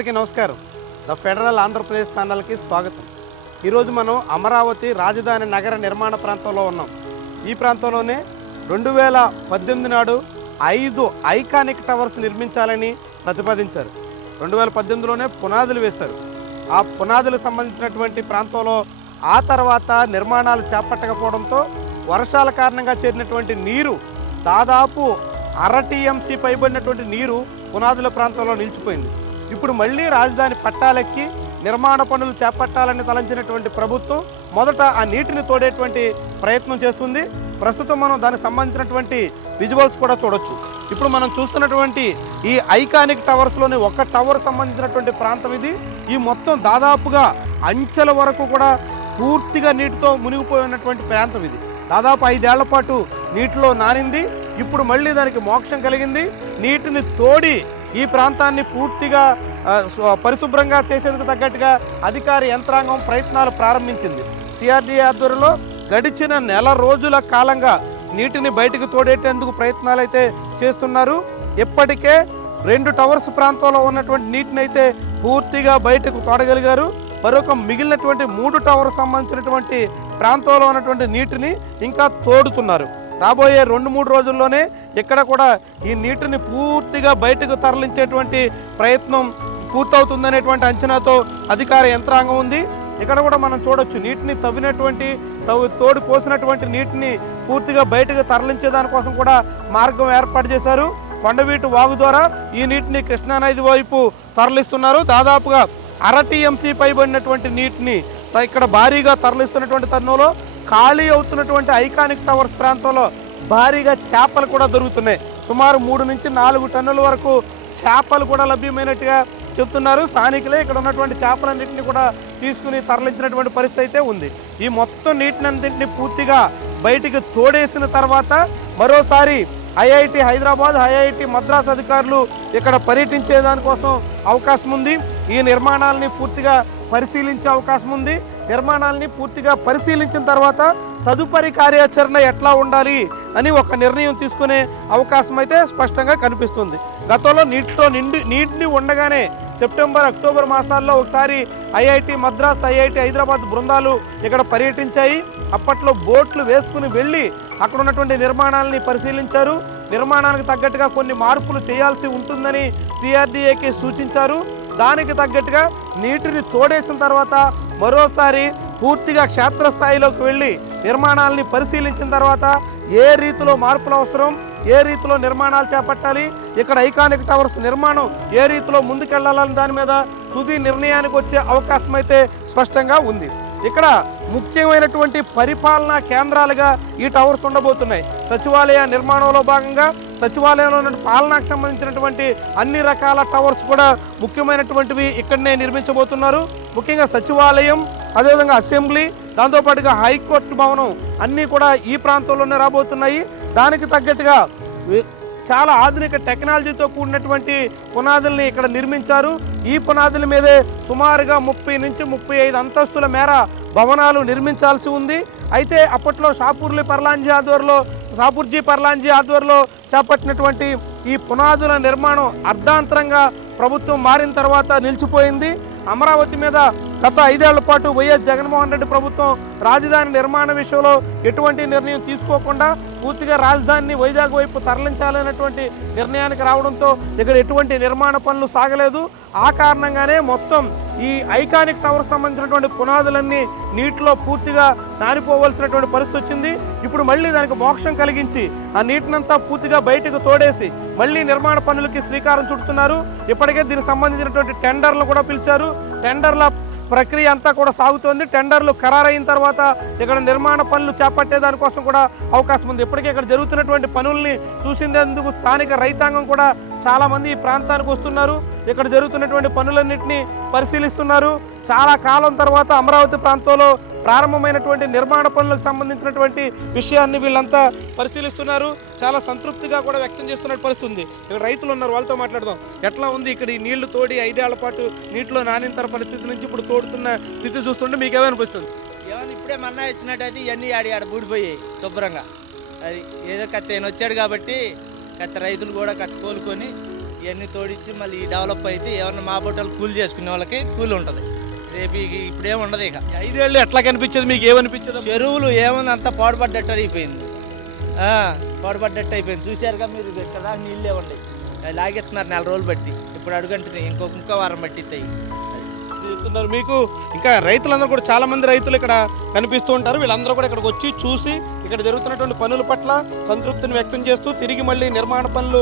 అందరికీ నమస్కారం. The federal Andhra Pradesh ఛానల్కి స్వాగతం. ఈరోజు మనం అమరావతి రాజధాని నగర నిర్మాణ ప్రాంతంలో ఉన్నాం. ఈ ప్రాంతంలోనే 2018 నాడు 5 ఐకానిక్ టవర్స్ నిర్మించాలని ప్రతిపాదించారు. 2018లోనే పునాదులు వేశారు. ఆ పునాదులకు సంబంధించినటువంటి ప్రాంతంలో ఆ తర్వాత నిర్మాణాలు చేపట్టకపోవడంతో వర్షాల కారణంగా చేరినటువంటి నీరు దాదాపు టీఎంసీ పైబడినటువంటి నీరు పునాదుల ప్రాంతంలో నిలిచిపోయింది. ఇప్పుడు మళ్ళీ రాజధాని పట్టాలెక్కి నిర్మాణ పనులు చేపట్టాలని తలంచినటువంటి ప్రభుత్వం మొదట ఆ నీటిని తోడేటువంటి ప్రయత్నం చేస్తుంది. ప్రస్తుతం మనం దానికి సంబంధించినటువంటి విజువల్స్ కూడా చూడొచ్చు. ఇప్పుడు మనం చూస్తున్నటువంటి ఈ ఐకానిక్ టవర్స్లోని ఒక టవర్ సంబంధించినటువంటి ప్రాంతం ఇది. ఈ మొత్తం దాదాపుగా అంచెల వరకు కూడా పూర్తిగా నీటితో మునిగిపోయి ఉన్నటువంటి ప్రాంతం ఇది. దాదాపు 5 ఏళ్ల పాటు నీటిలో నానింది. ఇప్పుడు మళ్ళీ దానికి మోక్షం కలిగింది. నీటిని తోడి ఈ ప్రాంతాన్ని పూర్తిగా పరిశుభ్రంగా చేసేందుకు తగ్గట్టుగా అధికార యంత్రాంగం ప్రయత్నాలు ప్రారంభించింది. సిఆర్డీఏ ఆధ్వర్యంలో గడిచిన నెల రోజుల కాలంగా నీటిని బయటకు తోడేటందుకు ప్రయత్నాలు అయితే చేస్తున్నారు. ఇప్పటికే 2 టవర్స్ ప్రాంతంలో ఉన్నటువంటి నీటిని అయితే పూర్తిగా బయటకు తోడగలిగారు. మరొక మిగిలినటువంటి 3 టవర్స్ సంబంధించినటువంటి ప్రాంతంలో ఉన్నటువంటి నీటిని ఇంకా తోడుతున్నారు. రాబోయే 2-3 రోజుల్లోనే ఇక్కడ కూడా ఈ నీటిని పూర్తిగా బయటకు తరలించేటువంటి ప్రయత్నం పూర్తవుతుందనేటువంటి అంచనాతో అధికార యంత్రాంగం ఉంది. ఇక్కడ కూడా మనం చూడొచ్చు, నీటిని తోడు పోసినటువంటి నీటిని పూర్తిగా బయటకు తరలించే దానికోసం కూడా మార్గం ఏర్పాటు చేశారు. కొండవీటి వాగు ద్వారా ఈ నీటిని కృష్ణానది వైపు తరలిస్తున్నారు. దాదాపుగా టీఎంసీ పైబడినటువంటి నీటిని ఇక్కడ భారీగా తరలిస్తున్నటువంటి తరుణంలో ఖాళీ అవుతున్నటువంటి ఐకానిక్ టవర్స్ ప్రాంతంలో భారీగా చేపలు కూడా దొరుకుతున్నాయి. సుమారు 3 నుంచి 4 టన్నుల వరకు చేపలు కూడా లభ్యమైనట్టుగా చెప్తున్నారు. స్థానికులే ఇక్కడ ఉన్నటువంటి చేపలన్నింటినీ కూడా తీసుకుని తరలించినటువంటి పరిస్థితి అయితే ఉంది. ఈ మొత్తం నీటినంటిని పూర్తిగా బయటికి తోడేసిన తర్వాత మరోసారి ఐఐటి హైదరాబాద్, ఐఐటి మద్రాస్ అధికారులు ఇక్కడ పర్యటించే దానికోసం అవకాశం ఉంది. ఈ నిర్మాణాలని పూర్తిగా పరిశీలించే అవకాశం ఉంది. నిర్మాణాలని పూర్తిగా పరిశీలించిన తర్వాత తదుపరి కార్యాచరణ ఎట్లా ఉండాలి అని ఒక నిర్ణయం తీసుకునే అవకాశం అయితే స్పష్టంగా కనిపిస్తుంది. గతంలో నీటిని ఉండగానే సెప్టెంబర్, అక్టోబర్ మాసాల్లో ఒకసారి ఐఐటి మద్రాస్, ఐఐటి హైదరాబాద్ బృందాలు ఇక్కడ పర్యటించాయి. అప్పట్లో బోట్లు వేసుకుని వెళ్ళి అక్కడ ఉన్నటువంటి నిర్మాణాలని పరిశీలించారు. నిర్మాణానికి తగ్గట్టుగా కొన్ని మార్పులు చేయాల్సి ఉంటుందని సిఆర్డీఏకి సూచించారు. దానికి తగ్గట్టుగా నీటిని తోడేసిన తర్వాత మరోసారి పూర్తిగా క్షేత్రస్థాయిలోకి వెళ్ళి నిర్మాణాలని పరిశీలించిన తర్వాత ఏ రీతిలో మార్పులు అవసరం, ఏ రీతిలో నిర్మాణాలు చేపట్టాలి, ఇక్కడ ఐకానిక్ టవర్స్ నిర్మాణం ఏ రీతిలో ముందుకెళ్లాలని దాని మీద తుది నిర్ణయానికి వచ్చే అవకాశం అయితే స్పష్టంగా ఉంది. ఇక్కడ ముఖ్యమైనటువంటి పరిపాలనా కేంద్రాలుగా ఈ టవర్స్ ఉండబోతున్నాయి. సచివాలయ నిర్మాణంలో భాగంగా సచివాలయంలో ఉన్న పాలనాకు సంబంధించినటువంటి అన్ని రకాల టవర్స్ కూడా ముఖ్యమైనటువంటివి ఇక్కడనే నిర్మించబోతున్నారు. ముఖ్యంగా సచివాలయం, అదేవిధంగా అసెంబ్లీ, దాంతోపాటుగా హైకోర్టు భవనం అన్నీ కూడా ఈ ప్రాంతంలోనే రాబోతున్నాయి. దానికి తగ్గట్టుగా చాలా ఆధునిక టెక్నాలజీతో కూడినటువంటి పునాదుల్ని ఇక్కడ నిర్మించారు. ఈ పునాదుల మీదే సుమారుగా 30 నుంచి 35 అంతస్తుల మేర భవనాలు నిర్మించాల్సి ఉంది. అయితే అప్పట్లో షాపూర్జీ పర్లాంజీ ఆధ్వర్యంలో చేపట్టినటువంటి ఈ పునాదుల నిర్మాణం అర్ధాంతరంగా ప్రభుత్వం మారిన తర్వాత నిలిచిపోయింది. అమరావతి మీద గత 5 ఏళ్ల పాటు వైఎస్ జగన్మోహన్ రెడ్డి ప్రభుత్వం రాజధాని నిర్మాణ విషయంలో ఎటువంటి నిర్ణయం తీసుకోకుండా పూర్తిగా రాజధానిని వైజాగ్ వైపు తరలించాలనేటువంటి నిర్ణయానికి రావడంతో ఇక్కడ ఎటువంటి నిర్మాణ పనులు సాగలేదు. ఆ కారణంగానే మొత్తం ఈ ఐకానిక్ టవర్ సంబంధించినటువంటి పునాదులన్నీ నీటిలో పూర్తిగా నానిపోవలసినటువంటి పరిస్థితి వచ్చింది. ఇప్పుడు మళ్ళీ దానికి మోక్షం కలిగించి ఆ నీటినంతా పూర్తిగా బయటకు తోడేసి మళ్ళీ నిర్మాణ పనులకి శ్రీకారం చుడుతున్నారు. ఇప్పటికే దీనికి సంబంధించినటువంటి టెండర్లు కూడా పిలిచారు. టెండర్ల ప్రక్రియ అంతా కూడా సాగుతోంది. టెండర్లు ఖరారైన తర్వాత ఇక్కడ నిర్మాణ పనులు చేపట్టే దానికోసం కూడా అవకాశం ఉంది. ఇప్పటికే ఇక్కడ జరుగుతున్నటువంటి పనుల్ని చూసేందుకు స్థానిక రైతాంగం కూడా చాలామంది ఈ ప్రాంతానికి వస్తున్నారు. ఇక్కడ జరుగుతున్నటువంటి పనులన్నింటినీ పరిశీలిస్తున్నారు. చాలా కాలం తర్వాత అమరావతి ప్రాంతంలో ప్రారంభమైనటువంటి నిర్మాణ పనులకు సంబంధించినటువంటి విషయాన్ని వీళ్ళంతా పరిశీలిస్తున్నారు. చాలా సంతృప్తిగా కూడా వ్యక్తం చేస్తున్న పరిస్థితి ఉంది. ఇక్కడ రైతులు ఉన్నారు, వాళ్ళతో మాట్లాడదాం. ఎట్లా ఉంది ఇక్కడ ఈ నీళ్లు తోడి 5 ఏళ్ల పాటు నీటిలో నానిన పరిస్థితి నుంచి ఇప్పుడు తోడుతున్న స్థితి చూస్తుంటే మీకు ఏమనిపిస్తుంది? ఏమన్నా ఇప్పుడే మన్నా ఇచ్చినట్టయితే ఇవన్నీ ఆడ బూడిపోయాయి శుభ్రంగా. అది ఏదో కత్త వచ్చాడు కాబట్టి కత్త రైతులు కూడా కత్త కోలుకొని ఇవన్నీ తోడిచ్చి మళ్ళీ డెవలప్ అయితే ఏమన్నా మా బొట్టలు కూలి చేసుకునే వాళ్ళకి కూలి ఉంటుంది. రేపు ఇప్పుడేం ఉండదు. ఇక ఈ 5 ఏళ్ళు ఎట్లా కనిపించేది, మీకు ఏమనిపించదు? చెరువులు ఏముంది అంతా పాడుపడ్డట్టు అయిపోయింది. పాడుపడ్డట్టు అయిపోయింది. చూశారుగా మీరు, ఇది కదా నీళ్ళే ఉన్నాయి. లాగెత్తున్నారు 4 రోజులు బట్టి. ఇప్పుడు అడుగంటుంది, ఇంకో వారం బట్టి ఇస్తాయి. చెప్తున్నారు మీకు. ఇంకా రైతులందరూ కూడా చాలా మంది రైతులు ఇక్కడ కనిపిస్తూ ఉంటారు. వీళ్ళందరూ కూడా ఇక్కడికి వచ్చి చూసి ఇక్కడ జరుగుతున్నటువంటి పనుల పట్ల సంతృప్తిని వ్యక్తం చేస్తూ తిరిగి మళ్ళీ నిర్మాణ పనులు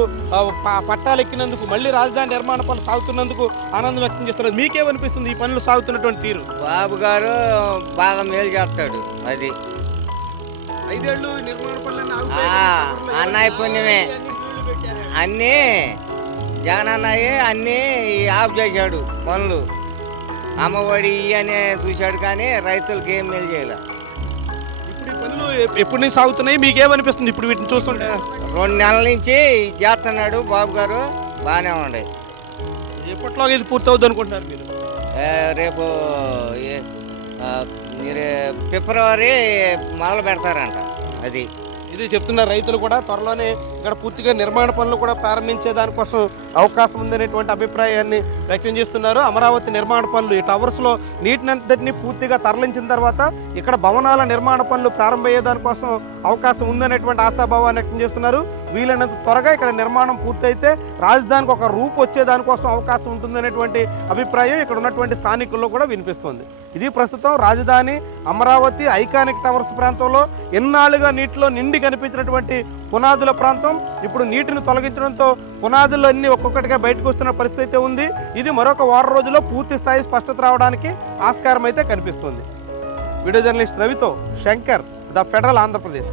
పట్టాలు ఎక్కినందుకు, మళ్ళీ రాజధాని నిర్మాణ పనులు సాగుతున్నందుకు ఆనందం వ్యక్తం చేస్తున్నారు. మీకేమనిపిస్తుంది ఈ పనులు సాగుతున్నటువంటి తీరు? బాబు గారు బాగా మేలు చేస్తాడు. అది 5 ఏళ్ళు నిర్మాణ పనులు అన్నయ్య పుణ్యమే. అన్నీ జగన్ అన్నయ్య అన్నీ ఆఫ్ చేశాడు పనులు. అమ్మఒడి అని చూశాడు కానీ రైతులకి ఏం మేలు చేయలే. ఇప్పుడు ఈ పనులు ఎప్పటి నుంచి సాగుతున్నాయి, మీకేమనిపిస్తుంది ఇప్పుడు వీటిని చూస్తుంటే? 2 నెలల నుంచి చేస్తున్నాడు బాబు గారు, బాగానే ఉండే. ఎప్పట్లో ఇది పూర్తవుద్ది అనుకుంటున్నారు మీరు? రేపు మీరు ఫిబ్రవరి మొదలు పెడతారంట. అది ఇది చెప్తున్న రైతులు కూడా త్వరలోనే ఇక్కడ పూర్తిగా నిర్మాణ పనులు కూడా ప్రారంభించే దానికోసం అవకాశం ఉందనేటువంటి అభిప్రాయాన్ని వ్యక్తం చేస్తున్నారు. అమరావతి నిర్మాణ పనులు ఈ టవర్స్లో నీటినంతటిని పూర్తిగా తరలించిన తర్వాత ఇక్కడ భవనాల నిర్మాణ పనులు ప్రారంభమయ్యే దానికోసం అవకాశం ఉందనేటువంటి ఆశాభావాన్ని వ్యక్తం చేస్తున్నారు. వీలైనంత త్వరగా ఇక్కడ నిర్మాణం పూర్తయితే రాజధానికి ఒక రూపు వచ్చే దానికోసం అవకాశం ఉంటుందనేటువంటి అభిప్రాయం ఇక్కడ ఉన్నటువంటి స్థానికుల్లో కూడా వినిపిస్తుంది. ఇది ప్రస్తుతం రాజధాని అమరావతి ఐకానిక్ టవర్స్ ప్రాంతంలో ఎన్నాళ్ళుగా నీటిలో నిండి కనిపించినటువంటి పునాదుల ప్రాంతం. ఇప్పుడు నీటిని తొలగించడంతో పునాదులు అన్నీ ఒక్కొక్కటిగా బయటకు వస్తున్న పరిస్థితి అయితే ఉంది. ఇది మరొక వారం రోజుల్లో పూర్తి స్థాయి స్పష్టత రావడానికి ఆస్కారం అయితే కనిపిస్తుంది. వీడియో జర్నలిస్ట్ రవితో శంకర్, ద ఫెడరల్ ఆంధ్రప్రదేశ్.